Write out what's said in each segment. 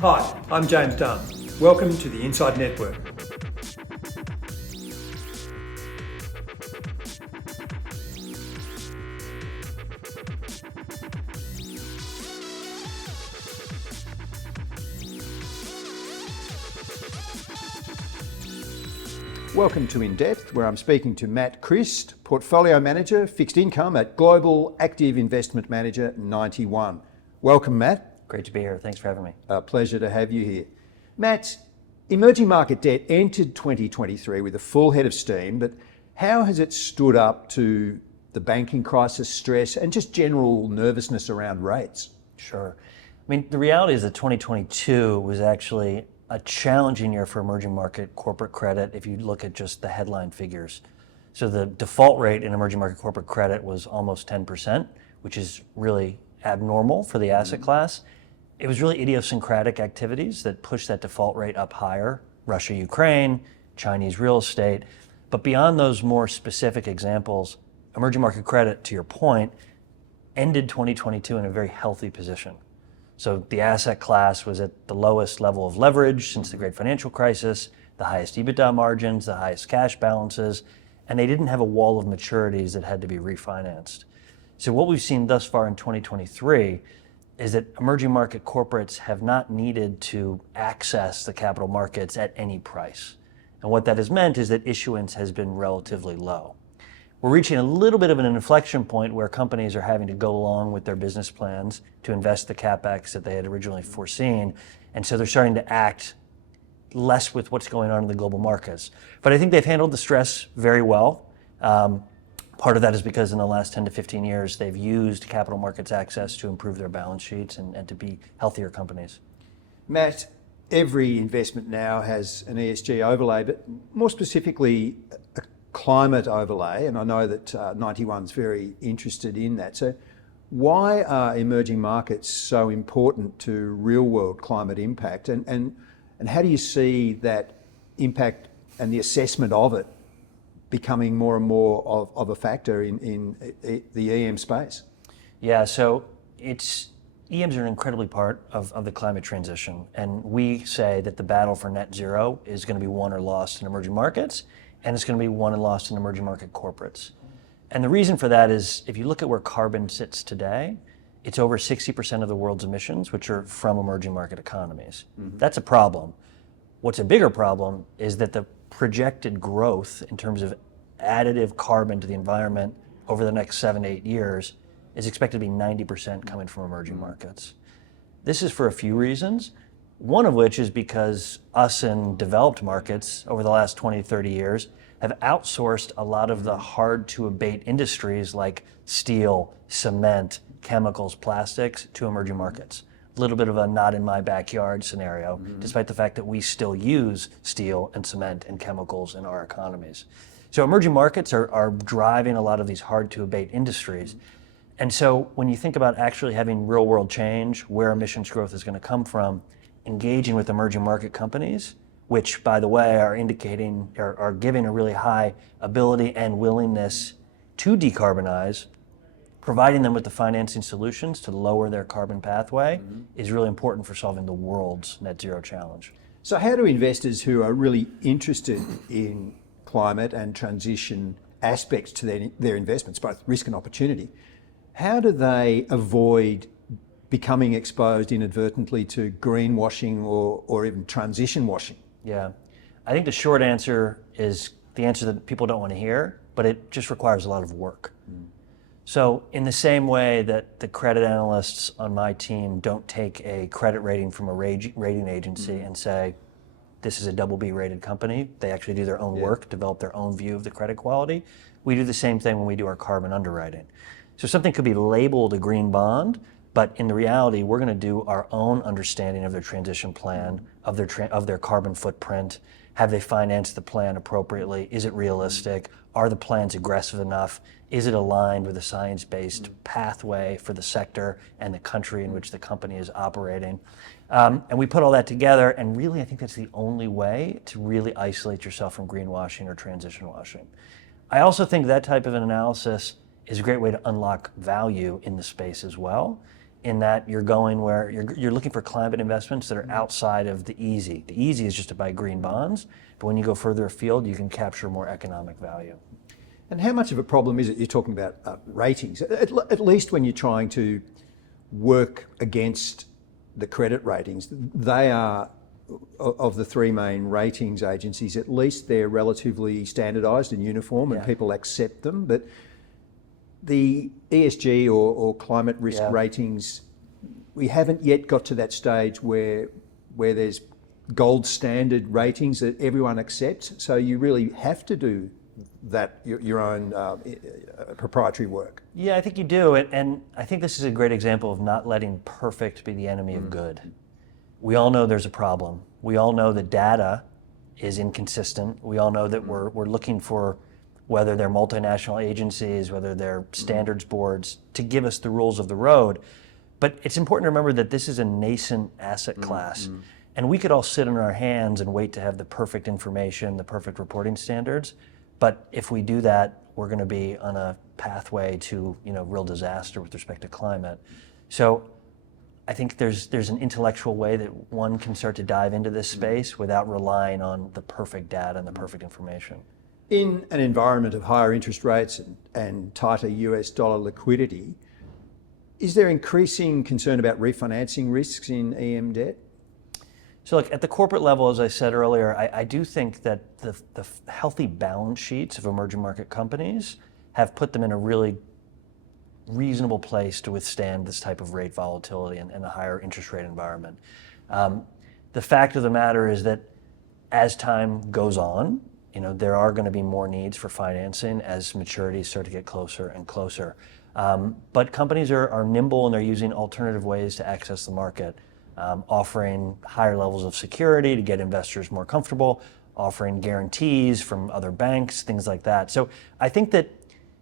Hi, I'm James Dunn. Welcome to the Inside Network. Welcome to INDepth, where I'm speaking to Matt Christ, Portfolio Manager, Fixed Income at Global Active Investment Manager 91. Welcome, Matt. Great to be here. Thanks for having me. A pleasure to have you here. Matt, emerging market debt entered 2023 with a full head of steam, but how has it stood up to the banking crisis stress and just general nervousness around rates? Sure. I mean, the reality is that 2022 was actually a challenging year for emerging market corporate credit if you look at just the headline figures. So the default rate in emerging market corporate credit was almost 10%, which is really abnormal for the asset class. It was really idiosyncratic activities that pushed that default rate up higher: Russia, Ukraine, Chinese real estate. But beyond those more specific examples, emerging market credit, to your point, ended 2022 in a very healthy position. So the asset class was at the lowest level of leverage since the great financial crisis, the highest EBITDA margins, the highest cash balances, and they didn't have a wall of maturities that had to be refinanced. So what we've seen thus far in 2023 is that emerging market corporates have not needed to access the capital markets at any price. And what that has meant is that issuance has been relatively low. We're reaching a little bit of an inflection point where companies are having to go along with their business plans to invest the CapEx that they had originally foreseen. And so they're starting to act less with what's going on in the global markets. But I think they've handled the stress very well. Part of that is because in the last 10 to 15 years, they've used capital markets access to improve their balance sheets and to be healthier companies. Matt, every investment now has an ESG overlay, but more specifically, a climate overlay, and I know that 91's very interested in that. So why are emerging markets so important to real-world climate impact, and how do you see that impact and the assessment of it becoming more and more of a factor in the EM space? Yeah, so EMs are an incredibly part of the climate transition, and we say that the battle for net zero is going to be won or lost in emerging markets, and it's going to be won and lost in emerging market corporates. And the reason for that is, if you look at where carbon sits today, it's over 60% of the world's emissions, which are from emerging market economies. That's a problem. What's a bigger problem is that the projected growth in terms of additive carbon to the environment over the next 7 to 8 years is expected to be 90% coming from emerging markets. This is for a few reasons. One of which is because us in developed markets over the last 20, 30 years have outsourced a lot of the hard to abate industries like steel, cement, chemicals, plastics to emerging markets. A little bit of a not in my backyard scenario, despite the fact that we still use steel and cement and chemicals in our economies. So emerging markets are driving a lot of these hard to abate industries. And so when you think about actually having real world change, where emissions growth is going to come from, engaging with emerging market companies, which, by the way, are indicating or are giving a really high ability and willingness to decarbonize, providing them with the financing solutions to lower their carbon pathway is really important for solving the world's net zero challenge. So how do investors who are really interested in climate and transition aspects to their investments, both risk and opportunity, how do they avoid becoming exposed inadvertently to greenwashing or even transition washing? Yeah, I think the short answer is the answer that people don't want to hear, but it just requires a lot of work. So in the same way that the credit analysts on my team don't take a credit rating from a rating agency and say, this is a BB rated company, they actually do their own work, develop their own view of the credit quality. We do the same thing when we do our carbon underwriting. So something could be labeled a green bond, but in the reality, we're going to do our own understanding of their transition plan, of their carbon footprint. Have they financed the plan appropriately? Is it realistic? Are the plans aggressive enough? Is it aligned with a science-based pathway for the sector and the country in which the company is operating? And we put all that together, and really I think that's the only way to really isolate yourself from greenwashing or transition washing. I also think that type of an analysis is a great way to unlock value in the space as well. in that you're going where you're looking for climate investments that are outside of the easy. The easy is just to buy green bonds, but when you go further afield, you can capture more economic value. And how much of a problem is it? You're talking about ratings, at least when you're trying to work against the credit ratings. They are, of the three main ratings agencies, at least they're relatively standardised and uniform and people accept them. But the ESG or climate risk ratings, we haven't yet got to that stage where there's gold standard ratings that everyone accepts. So you really have to do that, your own proprietary work. Yeah, I think you do. And I think this is a great example of not letting perfect be the enemy of good. We all know there's a problem. We all know that data is inconsistent. We all know that we're looking for whether they're multinational agencies, whether they're standards boards, to give us the rules of the road. But it's important to remember that this is a nascent asset class. And we could all sit on our hands and wait to have the perfect information, the perfect reporting standards. But if we do that, we're going to be on a pathway to real disaster with respect to climate. So I think there's an intellectual way that one can start to dive into this space without relying on the perfect data and the perfect information. In an environment of higher interest rates and tighter US dollar liquidity, is there increasing concern about refinancing risks in EM debt? So look, at the corporate level, as I said earlier, I do think that the healthy balance sheets of emerging market companies have put them in a really reasonable place to withstand this type of rate volatility and a higher interest rate environment. The fact of the matter is that as time goes on, there are going to be more needs for financing as maturities start to get closer and closer. But companies are nimble and they're using alternative ways to access the market. Offering higher levels of security to get investors more comfortable, offering guarantees from other banks, things like that. So I think that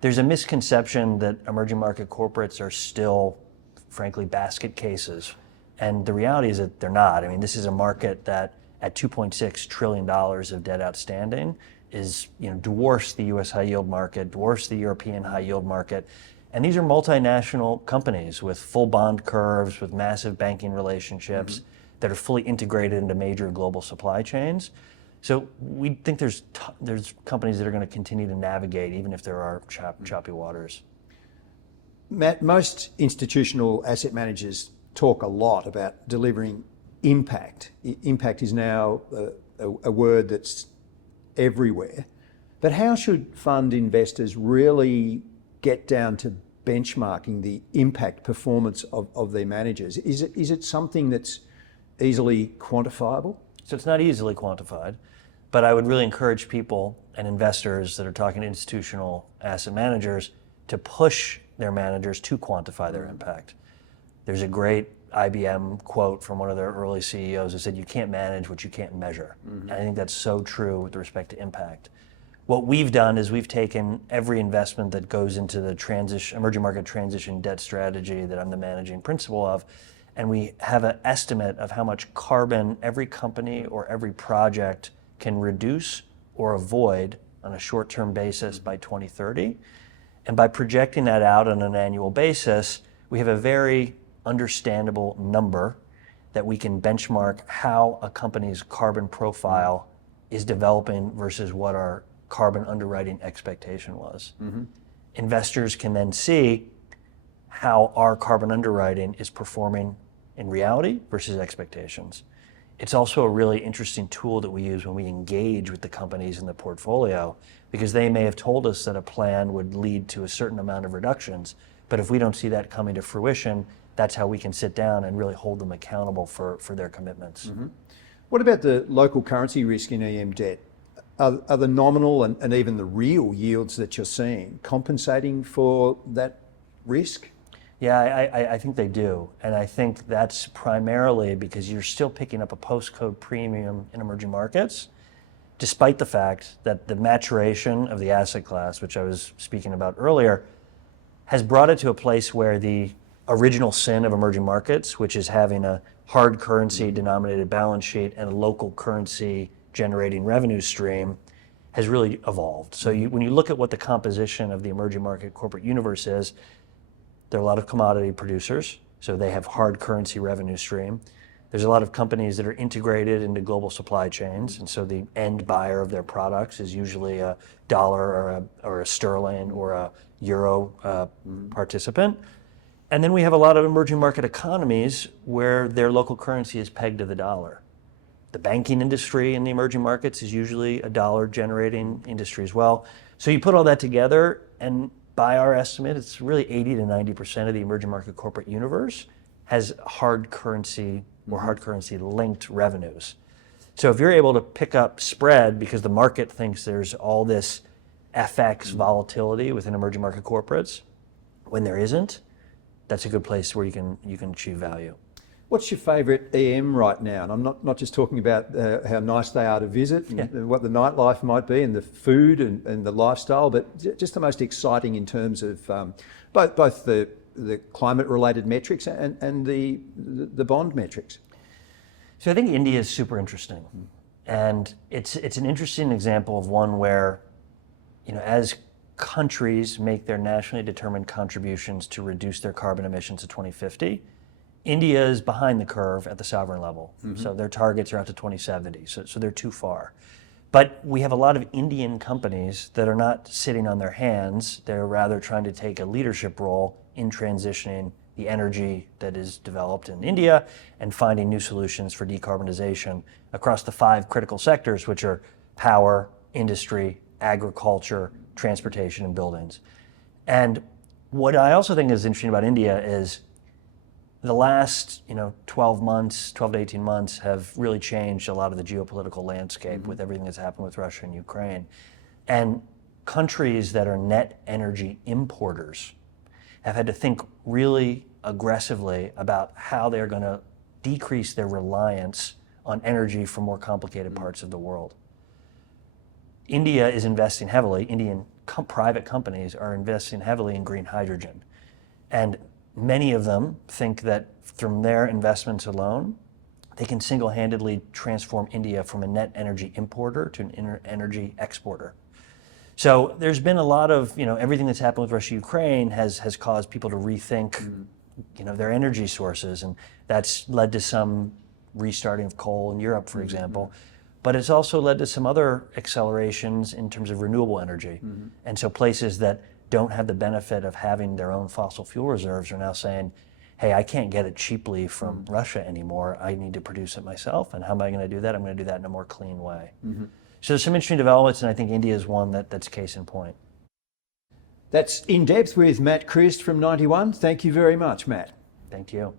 there's a misconception that emerging market corporates are still, frankly, basket cases. And the reality is that they're not. I mean, this is a market that at $2.6 trillion of debt outstanding is, dwarfs the US high yield market, dwarfs the European high yield market. And these are multinational companies with full bond curves, with massive banking relationships that are fully integrated into major global supply chains. So we think there's companies that are going to continue to navigate even if there are choppy waters. Matt, most institutional asset managers talk a lot about delivering impact. Impact is now a word that's everywhere. But how should fund investors really get down to benchmarking the impact performance of their managers? Is it something that's easily quantifiable? So it's not easily quantified, but I would really encourage people and investors that are talking to institutional asset managers to push their managers to quantify their impact. There's a great IBM quote from one of their early CEOs that said, "You can't manage what you can't measure." And I think that's so true with respect to impact. What we've done is we've taken every investment that goes into the emerging market transition debt strategy that I'm the managing principal of, and we have an estimate of how much carbon every company or every project can reduce or avoid on a short-term basis by 2030. And by projecting that out on an annual basis, we have a very understandable number that we can benchmark how a company's carbon profile is developing versus what our carbon underwriting expectation was. Investors can then see how our carbon underwriting is performing in reality versus expectations. It's also a really interesting tool that we use when we engage with the companies in the portfolio, because they may have told us that a plan would lead to a certain amount of reductions, but if we don't see that coming to fruition, that's how we can sit down and really hold them accountable for their commitments. What about the local currency risk in EM debt? Are the nominal and even the real yields that you're seeing compensating for that risk? Yeah, I think they do. And I think that's primarily because you're still picking up a postcode premium in emerging markets, despite the fact that the maturation of the asset class, which I was speaking about earlier, has brought it to a place where the original sin of emerging markets, which is having a hard currency denominated balance sheet and a local currency generating revenue stream, has really evolved. So when you look at what the composition of the emerging market corporate universe is, there are a lot of commodity producers, So they have hard currency revenue stream. There's a lot of companies that are integrated into global supply chains, and so the end buyer of their products is usually a dollar or a sterling or a euro participant. And then we have a lot of emerging market economies where their local currency is pegged to the dollar. The banking industry in the emerging markets is usually a dollar-generating industry as well. So you put all that together, and by our estimate, it's really 80 to 90% of the emerging market corporate universe has hard currency or hard currency-linked revenues. So if you're able to pick up spread because the market thinks there's all this FX volatility within emerging market corporates, when there isn't, that's a good place where you can achieve value. What's your favourite EM right now? And I'm not just talking about how nice they are to visit and what the nightlife might be and the food and the lifestyle, but just the most exciting in terms of both the climate-related metrics and the bond metrics. So I think India is super interesting, and it's an interesting example of one where, as countries make their nationally determined contributions to reduce their carbon emissions to 2050, India is behind the curve at the sovereign level. So their targets are out to 2070, so they're too far. But we have a lot of Indian companies that are not sitting on their hands. They're rather trying to take a leadership role in transitioning the energy that is developed in India and finding new solutions for decarbonization across the 5 critical sectors, which are power, industry, agriculture, transportation, and buildings. And what I also think is interesting about India is the last 12 to 18 months have really changed a lot of the geopolitical landscape with everything that's happened with Russia and Ukraine. And countries that are net energy importers have had to think really aggressively about how they're going to decrease their reliance on energy from more complicated parts of the world. India is investing heavily, Indian private companies are investing heavily in green hydrogen. And many of them think that from their investments alone, they can single-handedly transform India from a net energy importer to an energy exporter. So there's been a lot of, everything that's happened with Russia, Ukraine has caused people to rethink, their energy sources, and that's led to some restarting of coal in Europe, for example. But it's also led to some other accelerations in terms of renewable energy. And so places that don't have the benefit of having their own fossil fuel reserves are now saying, hey, I can't get it cheaply from Russia anymore. I need to produce it myself. And how am I going to do that? I'm going to do that in a more clean way. So there's some interesting developments, and I think India is one that's case in point. That's In Depth with Matt Christ from 91. Thank you very much, Matt. Thank you.